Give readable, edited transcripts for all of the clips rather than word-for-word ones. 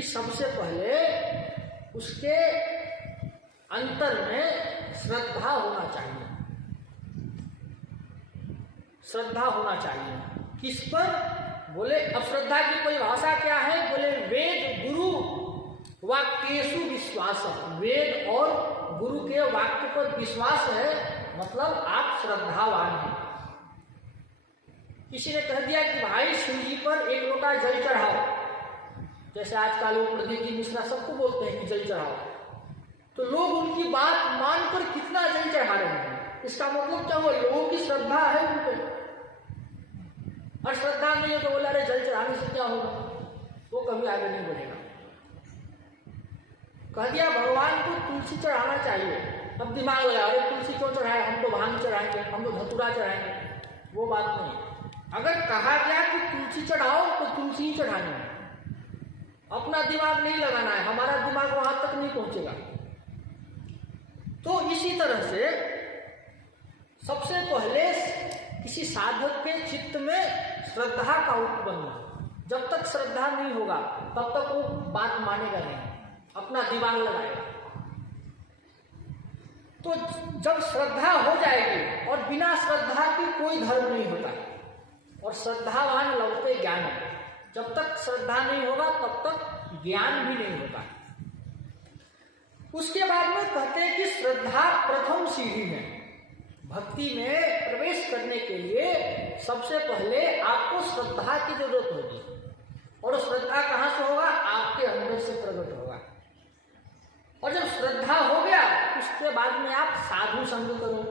कि सबसे पहले उसके अंतर में श्रद्धा होना चाहिए। श्रद्धा होना चाहिए किस पर? बोले अश्रद्धा की परिभाषा क्या है? बोले वेद गुरु वाक्येषु विश्वास। वेद और गुरु के वाक्य पर विश्वास है, मतलब आप श्रद्धावान हैं। किसी ने कह दिया कि भाई शिव जी पर एक लोटा जल चढ़ाओ, जैसे आजकल लोग प्रदीप जी मिश्रा सबको बोलते हैं कि जल चढ़ाओ, तो लोग उनकी बात मानकर कितना जल चढ़ा रहे हैं। इसका मतलब क्या हुआ? लोगों की श्रद्धा है उन पर, और श्रद्धा नहीं है तो बोला अरे जल चढ़ाने से क्या होगा, वो कभी आगे नहीं बढ़ेगा। कह दिया भगवान को तुलसी चढ़ाना चाहिए, अब दिमाग लगा अरे तुलसी क्यों चढ़ाए, हम तो भांग चढ़ाएंगे, हम तो धतूरा चढ़ाएंगे, वो बात नहीं। अगर कहा गया कि तुलसी चढ़ाओ तो तुलसी ही चढ़ानी है, अपना दिमाग नहीं लगाना है, हमारा दिमाग वहां तक नहीं पहुंचेगा। तो इसी तरह से सबसे पहले किसी साधक के चित्त में श्रद्धा का उत्पन्न, जब तक श्रद्धा नहीं होगा तब तक वो बात मानेगा नहीं, अपना दिमाग लगाएगा। तो जब श्रद्धा हो जाएगी, और बिना श्रद्धा की कोई धर्म नहीं होता, और श्रद्धावान लभते ज्ञान, जब तक श्रद्धा नहीं होगा तब तक ज्ञान भी नहीं होगा। उसके बाद में कहते हैं कि श्रद्धा प्रथम सीढ़ी है। भक्ति में प्रवेश करने के लिए सबसे पहले आपको श्रद्धा की जरूरत होगी, और श्रद्धा कहाँ से होगा? आपके अंदर से प्रकट होगा। और जब श्रद्धा हो गया उसके बाद में आप साधु संग करो।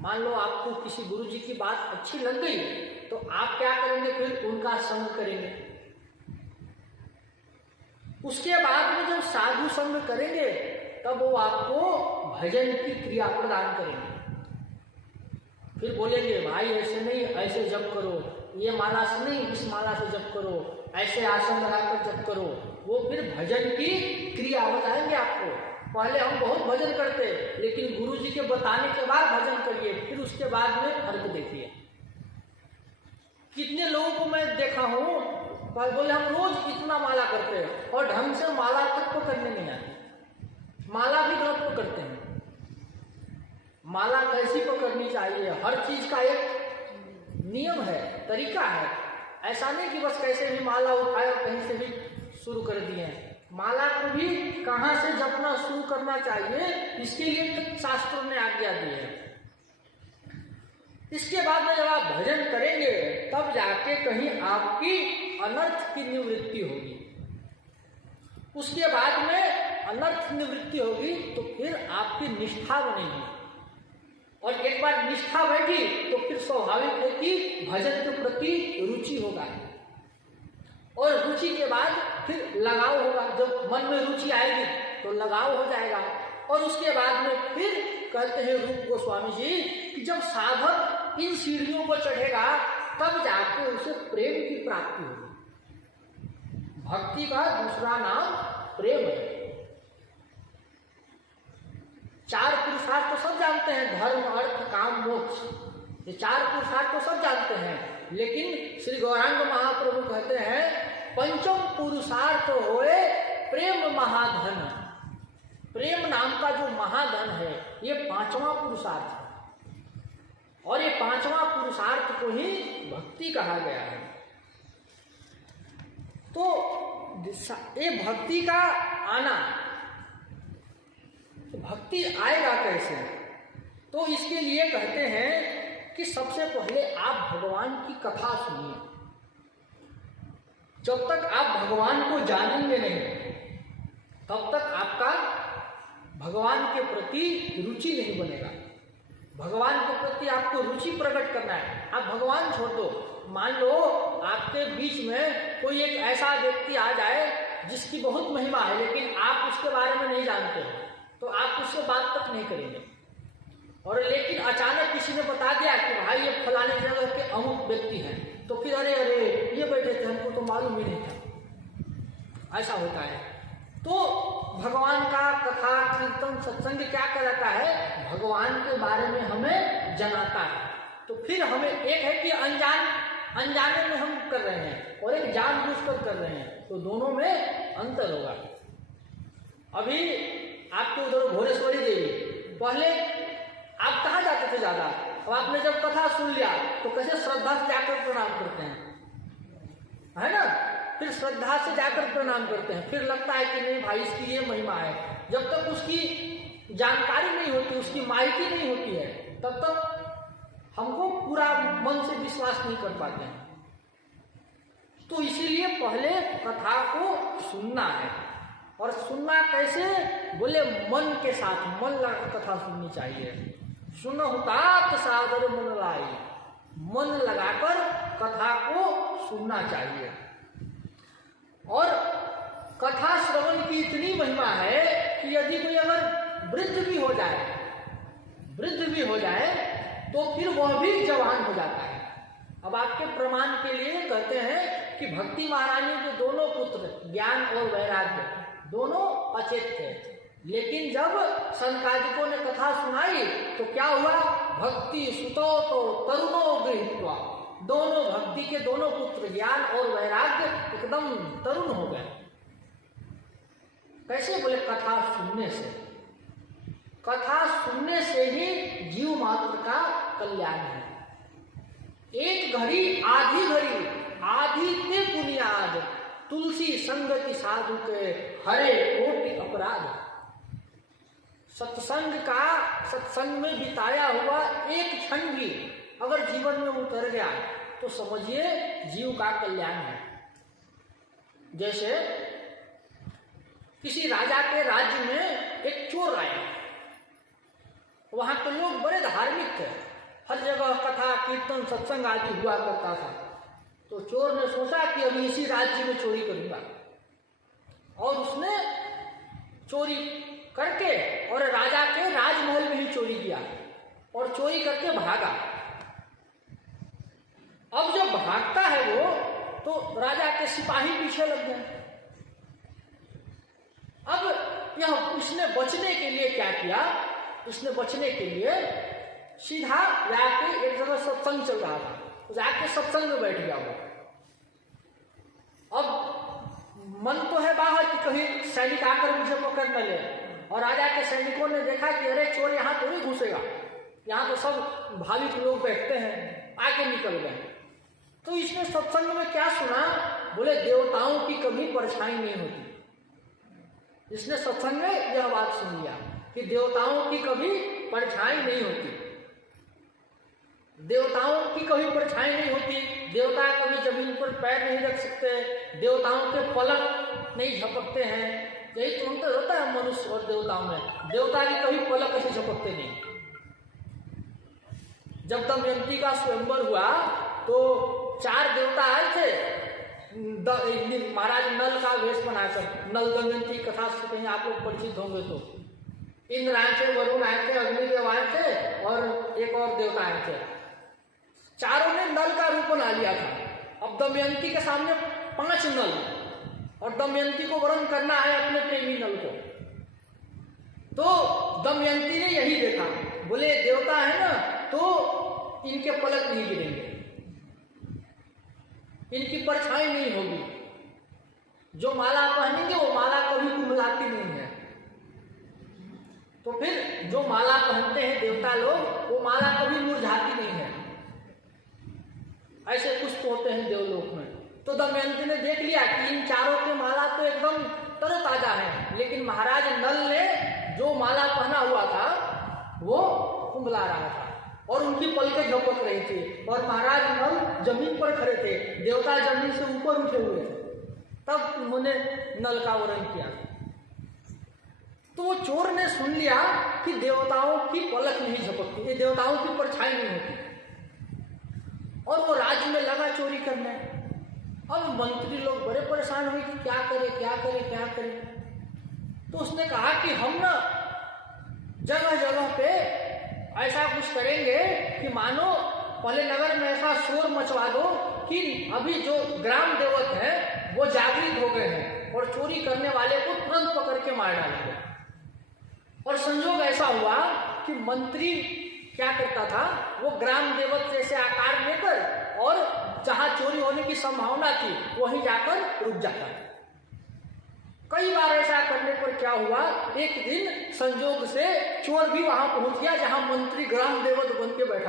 मान लो आपको किसी गुरु जी की बात अच्छी लग गई तो आप क्या करेंगे? फिर उनका संग करेंगे। उसके बाद में जब साधु संग करेंगे तब वो आपको भजन की क्रिया प्रदान करेंगे। फिर बोलेंगे भाई ऐसे नहीं, ऐसे जप करो, ये माला से नहीं इस माला से जप करो, ऐसे आसन लगाकर जप करो। वो फिर भजन की क्रिया बताएंगे आपको। पहले हम बहुत भजन करते, लेकिन गुरु जी के बताने के बाद भजन करिए, फिर उसके बाद में फर्क देखिए। कितने लोगों को मैं देखा हूँ बोले हम रोज इतना माला करते हैं और ढंग से माला तक तो करने नहीं आती, माला भी गलत पकड़ते हैं। माला कैसी पकड़नी चाहिए, हर चीज का एक नियम है, तरीका है। ऐसा नहीं कि बस कैसे भी माला उठाए और कहीं से भी शुरू कर दिए। माला को भी कहाँ से जपना शुरू करना चाहिए, इसके लिए शास्त्रों ने आज्ञा दी है। इसके बाद में जब आप भजन करेंगे तब जाके कहीं आपकी अनर्थ की निवृत्ति होगी। उसके बाद में अनर्थ निवृत्ति होगी तो फिर आपकी निष्ठा बनेगी, और एक बार निष्ठा बैठी तो फिर स्वाभाविक है कि भजन के प्रति रुचि होगा, और रुचि के बाद फिर लगाव होगा। जब मन में रुचि आएगी तो लगाव हो जाएगा। और उसके बाद में फिर कहते हैं रूप गोस्वामी जी कि जब साधक इन सीढ़ियों पर चढ़ेगा तब जाके उसे प्रेम की प्राप्ति होगी। भक्ति का दूसरा नाम प्रेम है। चार पुरुषार्थ तो सब जानते हैं, धर्म अर्थ काम मोक्ष, ये चार पुरुषार्थ तो सब जानते हैं। लेकिन श्री गौरांग महाप्रभु कहते हैं पंचम पुरुषार्थ होए प्रेम महाधन। प्रेम नाम का जो महाधन है ये पांचवा पुरुषार्थ है, और ये पांचवा पुरुषार्थ को ही भक्ति कहा गया है। तो ये भक्ति का आना, तो भक्ति आएगा कैसे? तो इसके लिए कहते हैं कि सबसे पहले आप भगवान की कथा सुनिए। जब तक आप भगवान को जानेंगे नहीं तब तक आपका भगवान के प्रति रुचि नहीं बनेगा। भगवान के प्रति आपको रुचि प्रकट करना है। आप भगवान छोड़ दो, मान लो आपके बीच में कोई एक ऐसा व्यक्ति आ जाए जिसकी बहुत महिमा है लेकिन आप उसके बारे में नहीं जानते, तो आप उससे बात तक नहीं करेंगे। और लेकिन अचानक किसी ने बता दिया कि भाई ये फलाने जगह के अमुक व्यक्ति हैं, तो फिर अरे अरे ये बैठे थे, हमको तो मालूम ही नहीं था। ऐसा होता है। तो भगवान का कथा कीर्तन सत्संग क्या कराता है? भगवान के बारे में हमें जनाता है। तो फिर हमें एक है कि अनजान अनजाने में हम कर रहे हैं और एक जानबूझकर कर रहे हैं, तो दोनों में अंतर होगा। अभी आपके उधर घोरेश्वरी देवी, पहले आप कहाँ जाते थे ज्यादा? अब आपने जब कथा सुन लिया तो कैसे श्रद्धा से जाकर प्रणाम करते हैं, है ना? फिर श्रद्धा से जाकर प्रणाम करते हैं, फिर लगता है कि नहीं भाई इसकी ये महिमा है। जब तक उसकी जानकारी नहीं होती, उसकी माहिती नहीं होती है, तब तक हमको पूरा मन से विश्वास नहीं कर पाते हैं। तो इसीलिए पहले कथा को सुनना है। और सुनना कैसे? बोले मन के साथ, मन लगा कथा सुननी चाहिए। सुनहुतात सादर मन लाई, मन लगाकर कथा को सुनना चाहिए। और कथा श्रवण की इतनी महिमा है कि यदि कोई अगर वृद्ध भी हो जाए तो फिर वह भी जवान हो जाता है। अब आपके प्रमाण के लिए कहते हैं कि भक्ति महारानी के दोनों पुत्र ज्ञान और वैराग्य दोनों अचेत थे, लेकिन जब सनकादिकों ने कथा सुनाई तो क्या हुआ? भक्ति सुतो तो तरुणों गृहीत्वा, दोनों भक्ति के दोनों पुत्र ज्ञान और वैराग्य एकदम तरुण हो गए। कैसे? बोले कथा सुनने से। कथा सुनने से ही जीव मात्र का कल्याण है। एक घड़ी आधी ते पुनियाद, तुलसी संगति साधु के हरे कोटि अपराध। सत्संग में बिताया हुआ एक क्षण भी अगर जीवन में उतर गया तो समझिए जीव का कल्याण है। जैसे किसी राजा के राज्य में एक चोर आया, वहां के लोग बड़े धार्मिक थे, हर जगह कथा कीर्तन सत्संग आदि हुआ करता था। तो चोर ने सोचा कि अभी इसी राज्य में चोरी करूंगा, और उसने चोरी करके और राजा के राजमहल में ही चोरी किया और चोरी करके भागा। अब जब भागता है वो, तो राजा के सिपाही पीछे लग गए। अब यह उसने बचने के लिए क्या किया? उसने बचने के लिए सीधा जाके एक जगह सत्संग चल रहा था, जाके सत्संग में बैठ गया वो। अब मन तो है बाहर कि कहीं सैनिक आकर मुझे पकड़ न ले, और राजा के सैनिकों ने देखा कि अरे चोर यहाँ तो नहीं घुसेगा, यहाँ तो सब भाविक लोग बैठते हैं, आके निकल गए। तो इसने सत्संग में क्या सुना? बोले देवताओं की कभी परछाई नहीं होती। इसने सत्संग में यह बात सुन लिया कि देवताओं की कभी परछाई नहीं होती, देवताओं की कभी परछाई नहीं होती, देवता कभी जमीन पर पैर नहीं रख सकते, देवताओं के पलक नहीं झपकते हैं। यही तो अंतर होता है मनुष्य और देवताओं में। देवता की कभी पलक ऐसे झपकते नहीं। जब दमयंती का स्वयंवर हुआ तो 4 देवता आए थे महाराज नल का वेश बनाकर। नल दमयंती कथा से कहीं आप लोग परिचित होंगे तो इंद्र आए थे, वरुण आए थे, अग्निदेव आए थे और एक और देवता आए थे। चारों ने नल का रूप बना लिया था। अब दमयंती के सामने 5 नल, और दमयंती को वरण करना है अपने प्रेमी नल को। तो दमयंती ने यही देखा, बोले देवता है ना तो इनके पलक नहीं गिरेंगे, इनकी परछाई नहीं होगी, जो माला पहनेंगे वो माला कभी कुंभलाती नहीं है। तो फिर जो माला पहनते हैं देवता लोग, वो माला कभी मुरझाती नहीं है। ऐसे कुछ तो होते हैं देवलोक में। तो दमयंती ने देख लिया कि इन चारों के माला तो एकदम तरोताजा है, लेकिन महाराज नल ने जो माला पहना हुआ था वो कुंभला रहा था और उनकी पलकें झपक रही थी, और महाराज नल जमीन पर खड़े थे, देवता जमीन से ऊपर उठे हुए थे। तब उन्होंने नल का वरण किया। तो वो चोर ने सुन लिया कि देवताओं की पलक नहीं झपकती, ये देवताओं की परछाई नहीं होती, और वो राज्य में लगा चोरी करने। अब मंत्री लोग बड़े परेशान हुए कि क्या करे। तो उसने कहा कि हम ना जगह जगह पे ऐसा कुछ करेंगे कि मानो पहले नगर में ऐसा शोर मचवा दो कि अभी जो ग्राम देवत है वो जागृत हो गए हैं और चोरी करने वाले को तुरंत पकड़ के मार डालेंगे। और संयोग ऐसा हुआ कि मंत्री क्या करता था, वो ग्राम देवत जैसे आकार लेकर और जहां चोरी होने की संभावना थी वहीं जाकर रुक जाता है। कई बार ऐसा करने पर क्या हुआ, एक दिन संजोग से चोर भी वहां पहुंच गया जहां मंत्री ग्राम देवत बन के बैठा